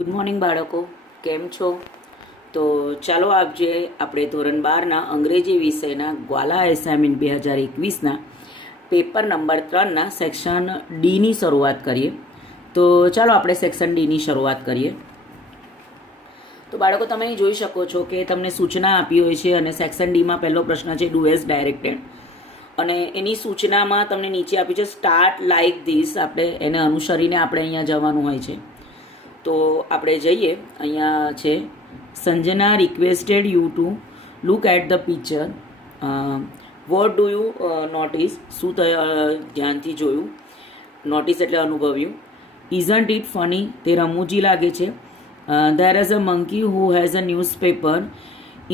Good morning બાળકો, કેમ છો? તો ચાલો આજે આપણે ધોરણ 12ના અંગ્રેજી વિષયના ગ્વાલા એસાઇનમેન્ટ 2021ના પેપર નંબર 3ના સેક્શન ડીની શરૂઆત કરીએ. તો ચાલો આપણે સેક્શન ડીની શરૂઆત કરીએ. તો બાળકો, તમે અહીં જોઈ શકો છો કે તમને સૂચના આપી હોય છે અને સેક્શન ડીમાં પહેલો પ્રશ્ન છે ડુ એઝ ડાયરેક્ટેડ, અને એની સૂચનામાં તમને નીચે આપ્યું છે સ્ટાર્ટ લાઇક ધીસ. આપણે એને અનુસરીને આપણે અહીંયા જવાનું હોય છે. તો આપણે જઈએ. અહીંયા છે Sanjana requested you to look at the picture. What do you notice? શું ધ્યાનથી જોયું? નોટિસ એટલે અનુભવ્યું. Isn't it funny? તે રમૂજી લાગે છે. There is a monkey who has a newspaper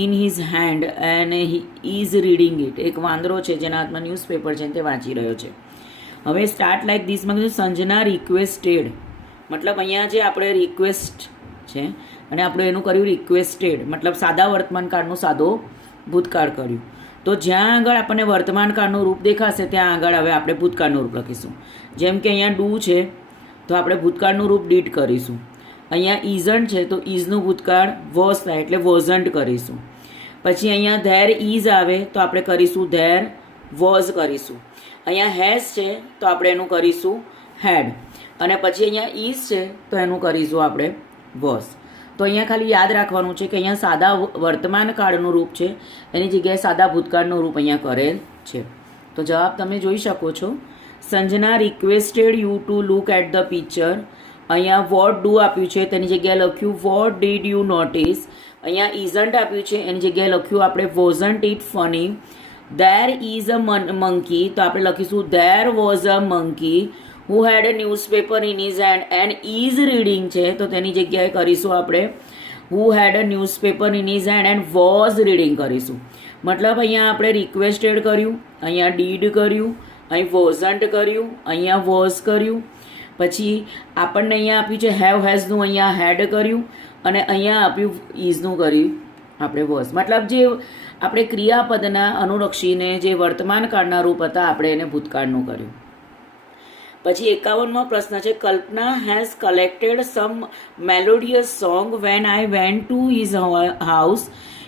in his hand and he is reading it. એક વાંદરો છે જેના હાથમાં ન્યૂઝપેપર છે તે વાંચી રહ્યો છે. હવે સ્ટાર્ટ લાઇક ધીસમાં કીધું સંજના રિક્વેસ્ટેડ, મતલબ અહીંયા જે આપણે રિક્વેસ્ટ છે અને આપણે એનું કર્યું રિક્વેસ્ટેડ, મતલબ સાદા વર્તમાનકાળનું સાદો ભૂતકાળ કર્યું. તો જ્યાં આગળ આપણને વર્તમાનકાળનું રૂપ દેખાશે ત્યાં આગળ હવે આપણે ભૂતકાળનું રૂપ લખીશું. જેમ કે અહીંયા ડુ છે તો આપણે ભૂતકાળનું રૂપ ડીડ કરીશું. અહીંયા ઇઝન્ટ છે તો ઇઝનું ભૂતકાળ વોઝ થાય એટલે વોઝન્ટ કરીશું. પછી અહીંયા ધેર ઇઝ આવે તો આપણે કરીશું ધેર વોઝ કરીશું. અહીંયા હેઝ છે તો આપણે એનું કરીશું હેડ, અને પછી અહીંયા ઇઝ છે તો એનું કરીશું આપણે વોઝ. તો અહીંયા ખાલી યાદ રાખવાનું છે કે અહીંયા સાદા વર્તમાન કાળનું રૂપ છે, એની જગ્યાએ સાદા ભૂતકાળનું રૂપ અહીંયા કરેલ છે. તો જવાબ તમે જોઈ શકો છો. Sanjana requested you to look at the picture. અહીંયા વોટ ડુ આપ્યું છે તેની જગ્યાએ લખ્યું વોટ ડીડ યુ નોટિસ. અહીંયા ઇઝન્ટ આપ્યું છે એની જગ્યાએ લખ્યું આપણે wasn't it funny. There is a monkey તો આપણે લખીશું there was a monkey who had a newspaper in his hand and is reading છે તો તેની જગ્યાએ કરીશું આપણે who had a newspaper in his hand and was reading કરીશું. મતલબ અહીંયા આપણે રિક્વેસ્ટેડ કર્યું, અહીંયા ડીડ કર્યું, અહીં વોઝન્ટ કર્યું, અહીંયા વોઝ કર્યું. પછી આપણને અહીંયા આપ્યું છે હેવ હેઝનું, અહીંયા હેડ કર્યું, અને અહીંયા આપ્યું ઇઝનું કર્યું આપણે વોઝ. મતલબ જે આપણે ક્રિયાપદના અનુલક્ષીને જે વર્તમાન કાળના રૂપ હતા આપણે એને ભૂતકાળનું કર્યું. પછી 51મો પ્રશ્ન છે કલ્પના has collected sum મેલોડિયસ song when I went to his house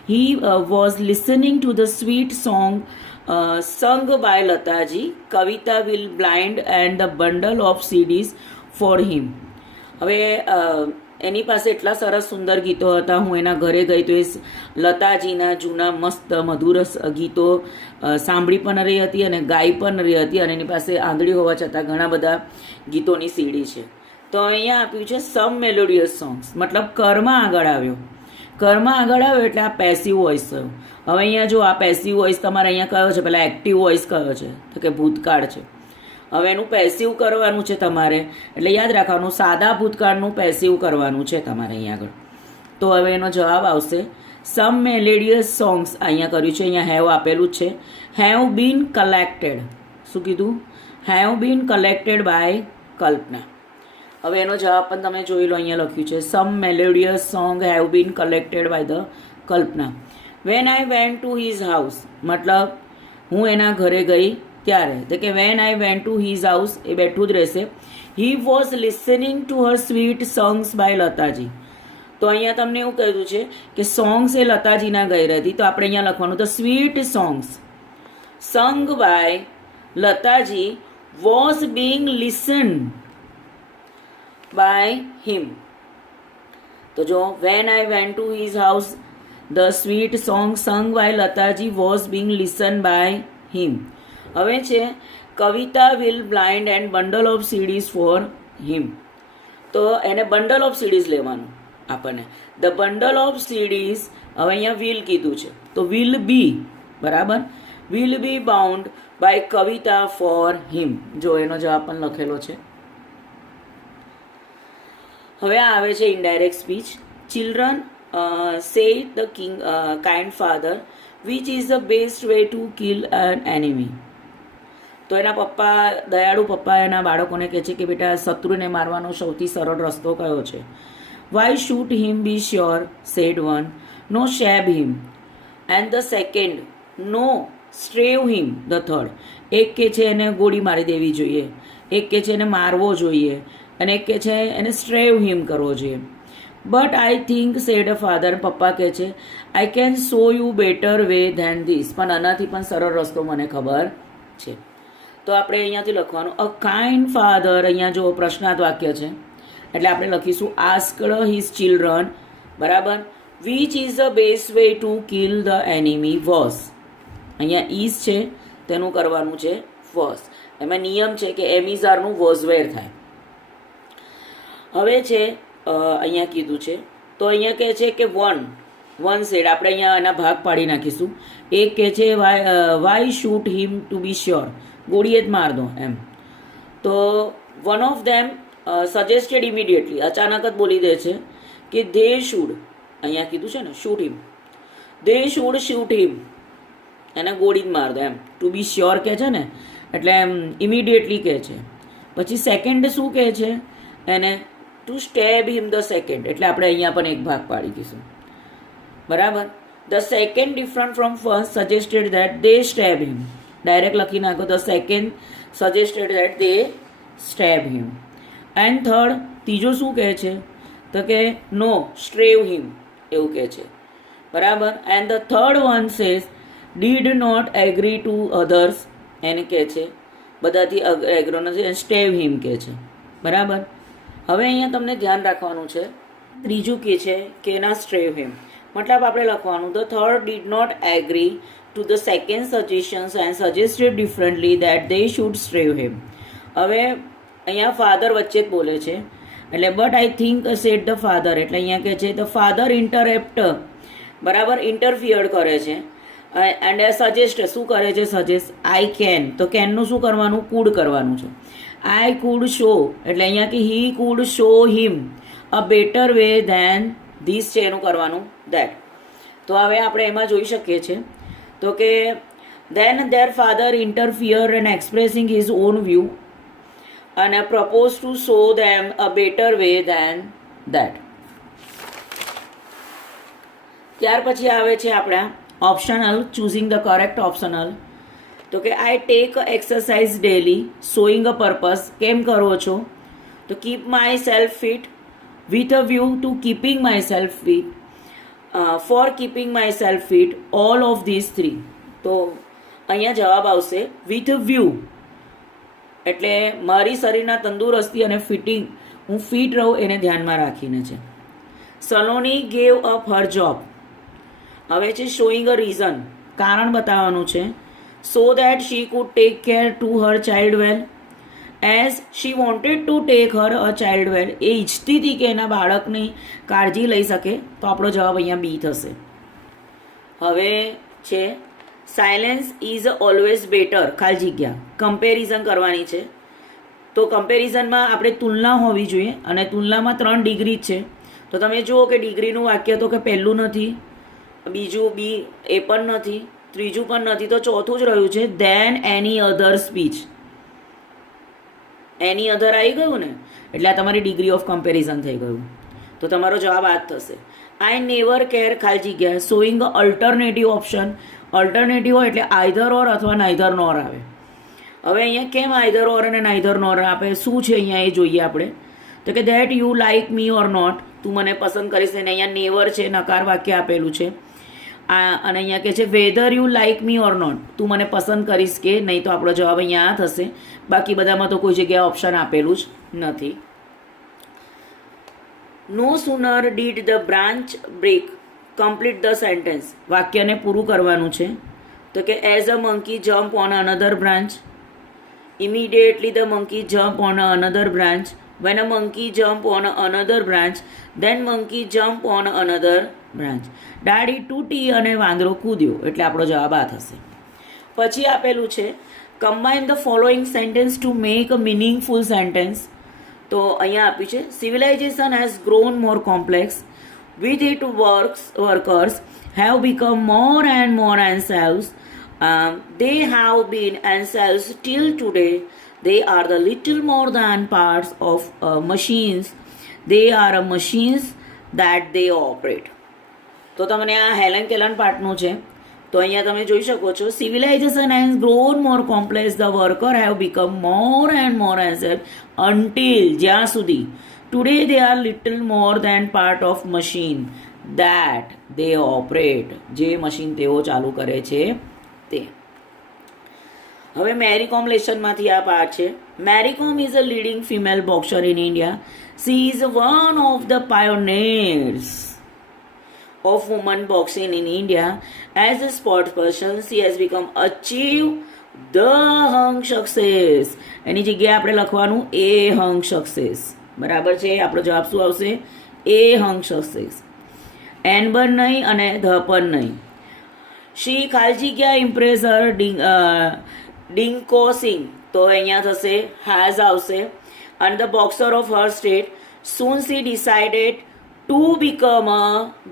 he was listening to the sweet song સંગ by Lataji. Kavita will blind and the bundle of સીડીઝ for him. હવે એની પાસે એટલા સરસ સુંદર ગીતો હતા. હું એના ઘરે ગઈ તો એ લતાજીના જૂના મસ્ત મધુર ગીતો સાંભળી પણ રહી હતી અને ગાઈ પણ રહી હતી, અને એની પાસે આંધળી હોવા છતાં ઘણા બધા ગીતોની સીડી છે. તો અહીંયા આપ્યું છે સમ મેલોડિયસ સોંગ્સ, મતલબ કર્માં આગળ આવ્યો. કર્માં આગળ આવ્યો એટલે આ પેસિવ વોઇસ થયો. હવે અહીંયા જો આ પેસિવ વોઇસ તમારે અહીંયા કયો છે, પહેલાં એક્ટિવ વોઇસ કયો છે તો કે ભૂતકાળ છે. હવે એનું પેસિવ કરવાનું છે તમારે, એટલે યાદ રાખવાનું સાદા ભૂતકાળનું પેસિવ કરવાનું છે તમારે અહીંયા આગળ. તો હવે એનો જવાબ આવશે સમ મેલેડિયસ સોંગ્સ. અહીંયા કર્યું છે, અહીંયા હેવ આપેલું જ છે. Have been collected. શું કીધું? હેવ બીન કલેક્ટેડ બાય કલ્પના. હવે એનો જવાબ પણ તમે જોઈ લો, અહીંયા લખ્યું છે સમ મેલોડિયસ song have been collected by the Kalpana. When I went to his house, મતલબ હું એના ઘરે ગઈ ત્યારે, તો કે when I went to his house એ બેઠું જ રહેશે. He was listening to her sweet songs by Lataji. તો અહીંયા તમને એવું કહ્યું છે કે સોંગ્સ એ લતાજીના ગઈ હતી, તો આપણે અહીંયા લખવાનું તો સ્વીટ સોંગ્સ સંગ by Lataji was being listen by હિમ. તો જો when I went to his house the sweet song સંગ by Lataji was being listen by હિમ. હવે છે કવિતા will blind and bundle of સીડીઝ for him. તો એને બંડલ ઓફ સીડીઝ લેવાનું આપણને. ધ બંડલ ઓફ સીડીઝ, હવે અહીંયા વિલ કીધું છે તો વિલ બી, બરાબર, will be bound by Kavita for him. જો એનો જવાબ પણ લખેલો છે. હવે આ આવે છે indirect speech. Children say the king kind father which is the best way to kill an enemy. તો એના પપ્પા, દયાળુ પપ્પા એના બાળકોને કહે છે કે બેટા શત્રુને મારવાનો સૌથી સરળ રસ્તો કયો છે? Why shoot him be sure said one, no stab him and the second, no starve him the third. એક કે છે એને ગોળી મારી દેવી જોઈએ, એક કે છે એને મારવો જોઈએ, અને એક કે છે એને સ્ટ્રેવ હિમ કરવો જોઈએ. But I think said a father. પપ્પા કહે છે I can show you better way than this. પણ આનાથી પણ સરળ રસ્તો મને ખબર છે. તો આપણે અહીંયાથી લખવાનું અ કાઇન્ડ ફાધર. અહીંયા જો પ્રશ્નાર્થ વાક્ય છે એટલે આપણે લખીશું આસ્કડ હિઝ ચિલ્ડ્રન. બરાબર. Which is the best way to kill the enemy was. અહીંયા ઇઝ છે તેનું કરવાનું છે વોઝ. એમાં નિયમ છે કે એમિઝારનું વોઝ વેર થાય. હવે છે અહીંયા કીધું છે તો અહીંયા કહે છે કે વન સેડ. આપણે અહીંયા એના ભાગ પાડી નાખીશું. એક કહે છે why shoot him to be sure. ગોળીએ જ માર દો એમ. તો one of them suggested immediately. અચાનક જ બોલી દે છે કે ધે શુડ. અહીંયા કીધું છે ને shoot him. They should shoot him. એને ગોળી જ માર દો એમ. ટુ બી શ્યોર કહે છે ને એટલે એમ ઇમિડિયેટલી કહે છે. પછી સેકન્ડ શું કહે છે એને to stab him the second. એટલે આપણે અહીંયા પણ એક ભાગ પાડી દઈશું. બરાબર. The second different from first suggested that they stab him. Direct લખી નાખો. The second suggested that they stab him. And third ત્રીજો શું કહે છે તો કે નો સ્ટ્રેવ હિમ એવું કહે છે. બરાબર. And the third one says did not agree to others. એને કહે છે બધાથી એગ્રો નથી. સ્ટેવ હિમ કહે છે. બરાબર. હવે અહીંયા તમને ધ્યાન રાખવાનું છે. ત્રીજું કહે છે કે ના સ્ટ્રેવ હિમ. મતલબ આપણે લખવાનું the third did not agree to the second suggestions and suggested differently that they should starve him. હવે અહીંયા ફાધર વચ્ચે જ બોલે છે એટલે but I think said the father. એટલે અહીંયા કહે છે ધ ફાધર ઇન્ટરેપ્ટ. બરાબર. ઇન્ટરફિયર કરે છે એન્ડ સજેસ્ટ શું કરે છે સજેસ્ટ આઈ કેન. તો કેનનું શું કરવાનું કુડ કરવાનું છે. આઈ કુડ શો એટલે અહીંયા કે he could show him a better way than this છે એનું કરવાનું દેટ. તો હવે આપણે એમાં જોઈ શકીએ છીએ તો કે then their father interfere and expressing his own view અને propose to show them a better way than that. ત્યાર પછી આવે છે આપણા optional choosing the correct optional. તો કે I take exercise daily showing a purpose. કેમ કરો છો તો keep myself fit with a view to keeping myself fit for keeping myself fit all of this three. તો અહીંયા જવાબ આવશે વિથ વ્યૂ એટલે મારી શરીરના તંદુરસ્તી અને ફિટિંગ હું ફિટ રહું એને ધ્યાનમાં રાખીને છે. Saloni gave up her job. હવે છે શોઈંગ અ રીઝન. કારણ બતાવવાનું છે. So that she could take care to her child well. As she wanted to take her a child well. એ ઈચ્છતી હતી કે એના બાળકની કાળજી લઈ શકે. તો આપણો જવાબ અહીંયા બી થશે. હવે છે સાયલેન્સ ઇઝ ઓલવેઝ બેટર. ખાલી જગ્યા કમ્પેરિઝન કરવાની છે. તો કમ્પેરિઝનમાં આપણે તુલના હોવી જોઈએ અને તુલનામાં 3 ડિગ્રી જ છે. તો તમે જુઓ કે ડિગ્રીનું વાક્ય તો કે પહેલું નથી, બીજું બી એ પણ નથી, ત્રીજું પણ નથી, તો ચોથું જ રહ્યું છે ધેન એની અધર સ્પીચ. એની અધર આવી ગયું ને એટલે આ તમારી ડિગ્રી ઓફ કમ્પેરિઝન થઈ ગયું. તો તમારો જવાબ આ જ થશે. આઈ નેવર કેર ખાલી જગ્યા શોઈંગ અલ્ટરનેટિવ ઓપ્શન. અલ્ટરનેટિવ હોય એટલે આઈધર ઓર અથવા નાઈધર નોર આવે. હવે અહીંયા કેમ આઈધર ઓર અને નાઈધર નોર આપે શું છે અહીંયા એ જોઈએ આપણે. તો કે that you like me or not. તું મને પસંદ કરીશ. અને અહીંયા નેવર છે નકાર વાક્ય આપેલું છે. અને અહીંયા કહે છે whether you like me or not. તું મને પસંદ કરીશ કે નહીં. તો આપણો જવાબ અહીંયા આ થશે. બાકી બધામાં તો કોઈ જગ્યાએ ઓપ્શન આપેલું જ નથી. No sooner did the branch break complete the sentence. વાક્યને પૂરું કરવાનું છે. તો કે as a monkey jump on another branch. Immediately the monkey jump on another branch. when a monkey jump on another branch then monkey jump on another branch. ડાળી તૂટી અને વાંદરો કૂદ્યો. એટલે આપણો જવાબ આ થશે. પછી આપેલું છે combine the following sentence to make a meaningful sentence. તો અહીંયા આપ્યું છે civilisation has grown more complex with it workers have become more and more themselves. They have been themselves till today. They are the little more than parts of machines. They are machines that they operate. તો તમને આ Helen કેલન પાર્ટનું છે. તો અહીંયા તમે જોઈ શકો છો, civilization has grown more complex, the worker have become more and more એન્સેપ અન્ટિલ, જ્યાં સુધી today they are little more than part of machine that they operate, જે મશીન તેઓ ચાલુ કરે છે તે. હવે મેરી કોમ લેસનમાંથી આ પાર્ટ છે. મેરી કોમ is a leading female boxer in India. She is one of the pioneers of women boxing in India. As a sports person, she has become achieve the hung success. એની જગ્યાએ આપણે લખવાનું એ hung success. બરાબર છે. આપણો જવાબ શું આવશે? એ hung success. N પણ નહીં અને ધ પણ નહીં. શી ખાલી જગ્યા ઇમ્પ્રેસર ડિંકો સિંગ, તો અહીંયા થશે હેઝ આવશે. and the boxer of her state, soon she decided to become a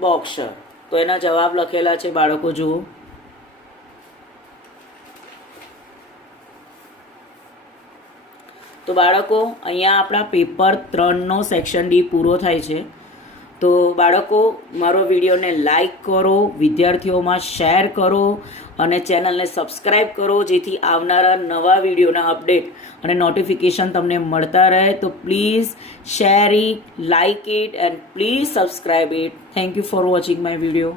boxer. તો એના જવાબ લખેલા છે બાળકો જુઓ. તો બાળકો અહીંયા આપણા પેપર 3નો સેક્શન ડી પૂરો થાય છે. તો બાળકો મારો વિડીયોને લાઈક કરો, વિદ્યાર્થીઓમાં શેર કરો અને ચેનલને સબસ્ક્રાઈબ કરો, જેથી આવનારા નવા વિડીયોના અપડેટ અને નોટિફિકેશન તમને મળતા રહે. તો please share it, like it and please subscribe it. Thank you for watching my video.